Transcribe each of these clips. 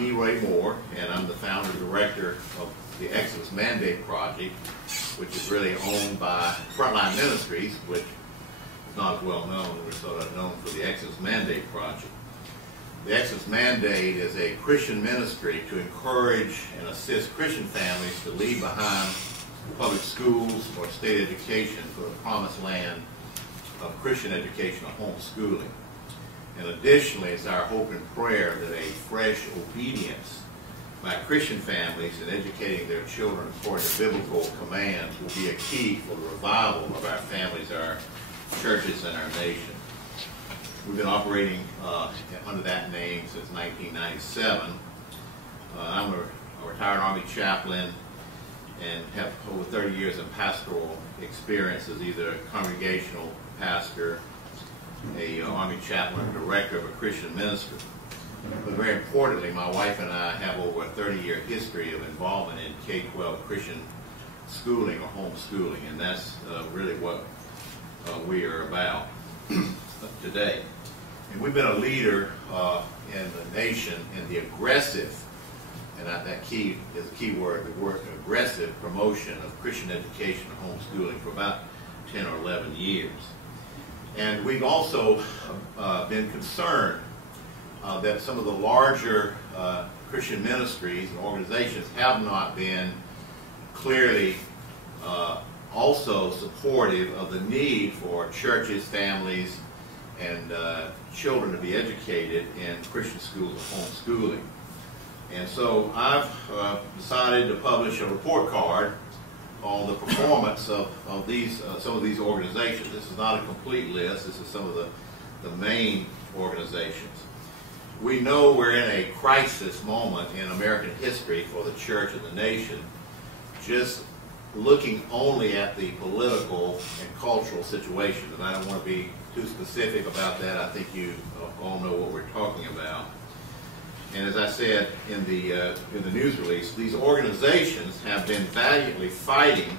I'm E. Ray Moore, and I'm the founder and director of the Exodus Mandate Project, which is really owned by Frontline Ministries, which is not as well known. We're sort of known for the Exodus Mandate Project. The Exodus Mandate is a Christian ministry to encourage and assist Christian families to leave behind public schools or state education for the promised land of Christian education or homeschooling. And additionally, it's our hope and prayer that a fresh obedience by Christian families in educating their children according to biblical commands will be a key for the revival of our families, our churches, and our nation. We've been operating under that name since 1997. I'm a retired Army chaplain and have over 30 years of pastoral experience as either a congregational pastor, a Army chaplain, and director of a Christian ministry. But very importantly, my wife and I have over a 30-year history of involvement in K-12 Christian schooling or homeschooling, and that's really what we are about today. And we've been a leader in the nation in the aggressive, and that key is a key word, the word aggressive promotion of Christian education and homeschooling for about 10 or 11 years. And we've also been concerned that some of the larger Christian ministries and organizations have not been clearly also supportive of the need for churches, families, and children to be educated in Christian schools or homeschooling. And so I've decided to publish a report card on the performance of these some of these organizations. This is not a complete list. This is some of the main organizations. We know we're in a crisis moment in American history for the church and the nation. Just looking only at the political and cultural situation, and I don't want to be too specific about that. I think you all know what we're talking about. And as I said in the news release, these organizations have been valiantly fighting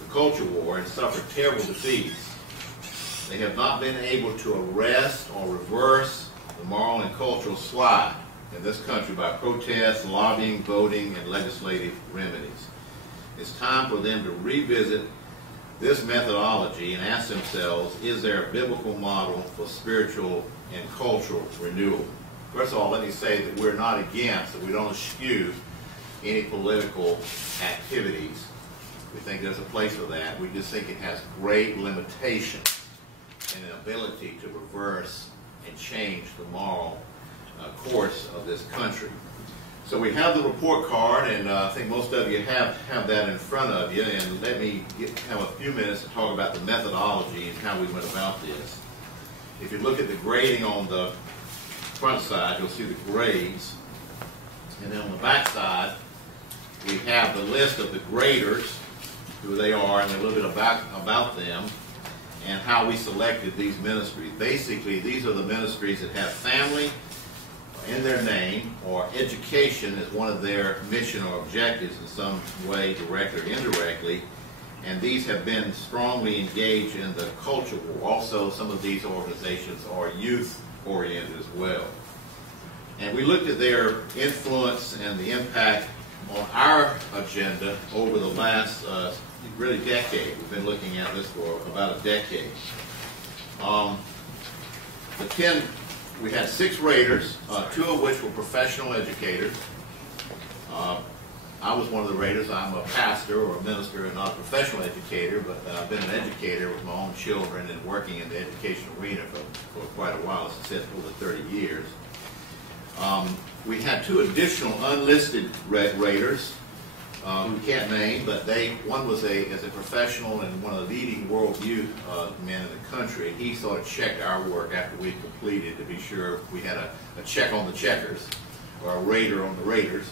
the culture war and suffered terrible defeats. They have not been able to arrest or reverse the moral and cultural slide in this country by protests, lobbying, voting, and legislative remedies. It's time for them to revisit this methodology and ask themselves, is there a biblical model for spiritual and cultural renewal? First of all, let me say that we're not against, that we don't eschew any political activities. We think there's a place for that. We just think it has great limitations and an ability to reverse and change the moral course of this country. So we have the report card, and I think most of you have that in front of you, and let me have a few minutes to talk about the methodology and how we went about this. If you look at the grading on the front side, you'll see the grades, and then on the back side we have the list of the graders, who they are, and a little bit about them, and how we selected these ministries. Basically, these are the ministries that have family in their name, or education is one of their mission or objectives in some way, directly or indirectly, and these have been strongly engaged in the culture war. Also, some of these organizations are youth-oriented as well. And we looked at their influence and the impact on our agenda over the last really decade. We've been looking at this for about a decade. We had 6 raters, 2 of which were professional educators. I was one of the raters. I'm a pastor or a minister and not a professional educator, but I've been an educator with my own children and working in the education arena for quite a while, as I said, over 30 years. We had 2 additional unlisted raters who we can't name, but one was as a professional and one of the leading worldview men in the country. He sort of checked our work after we completed to be sure we had a check on the checkers, or a rater on the raters.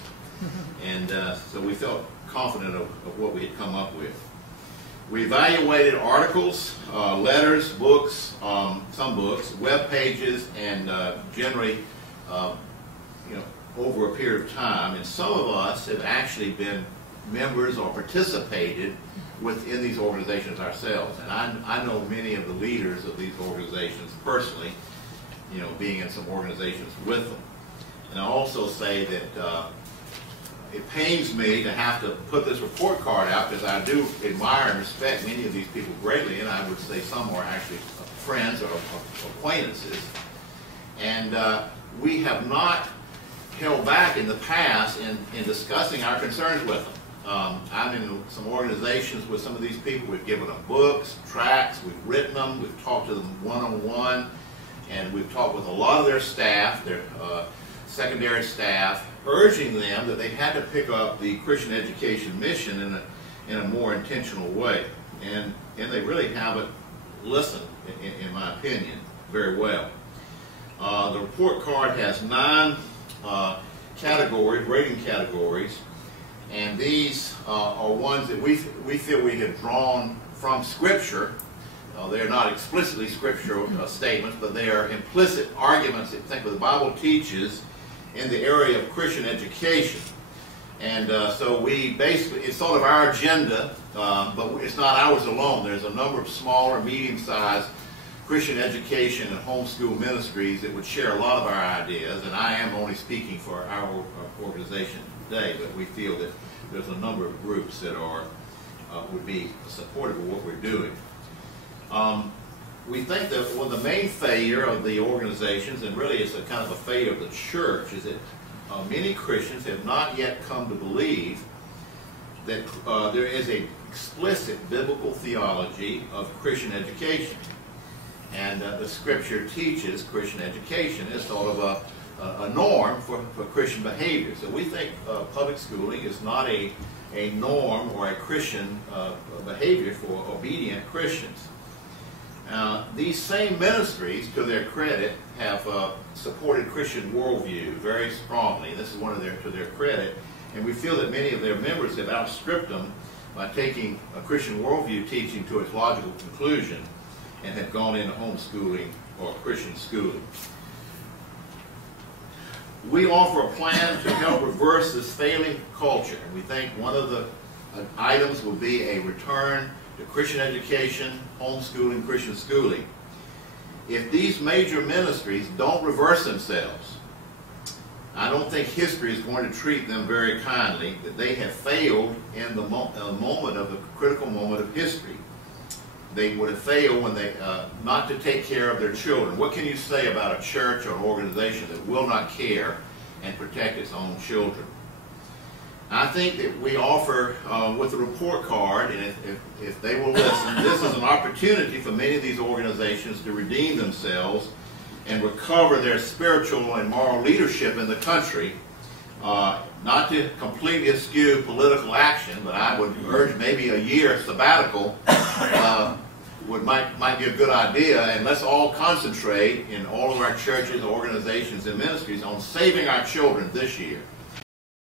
And so we felt confident of what we had come up with. We evaluated articles, letters, books, some books, web pages, and generally, over a period of time. And some of us have actually been members or participated within these organizations ourselves. And I know many of the leaders of these organizations personally, being in some organizations with them. And I also say that it pains me to have to put this report card out because I do admire and respect many of these people greatly, and I would say some are actually friends or acquaintances. And we have not held back in the past in discussing our concerns with them. I'm in some organizations with some of these people. We've given them books, tracts, we've written them, we've talked to them one-on-one, and we've talked with a lot of their staff, their secondary staff, urging them that they had to pick up the Christian education mission in a more intentional way. And they really haven't listened, in my opinion, very well. The report card has 9 categories, rating categories, and these are ones that we feel we have drawn from Scripture. They are not explicitly scriptural statements, but they are implicit arguments that think what the Bible teaches in the area of Christian education. And so we basically, it's sort of our agenda, but it's not ours alone. There's a number of smaller, medium-sized Christian education and homeschool ministries that would share a lot of our ideas, and I am only speaking for our organization today, but we feel that there's a number of groups that would be supportive of what we're doing. We think that one of the main failure of the organizations, and really it's a kind of a failure of the church, is that many Christians have not yet come to believe that there is an explicit biblical theology of Christian education. And the Scripture teaches Christian education as sort of a norm for Christian behavior. So we think public schooling is not a norm or a Christian behavior for obedient Christians. These same ministries, to their credit, have supported Christian worldview very strongly. This is one of to their credit, and we feel that many of their members have outstripped them by taking a Christian worldview teaching to its logical conclusion and have gone into homeschooling or Christian schooling. We offer a plan to help reverse this failing culture, and we think one of the items will be a return to Christian education, homeschooling, Christian schooling. If these major ministries don't reverse themselves, I don't think history is going to treat them very kindly, that they have failed in the critical moment of history. They would have failed when they not to take care of their children. What can you say about a church or an organization that will not care and protect its own children? I think that we offer, with the report card, and if they will listen, this is an opportunity for many of these organizations to redeem themselves and recover their spiritual and moral leadership in the country. Not to completely eschew political action, but I would urge maybe a year sabbatical might be a good idea, and let's all concentrate in all of our churches, organizations, and ministries on saving our children this year.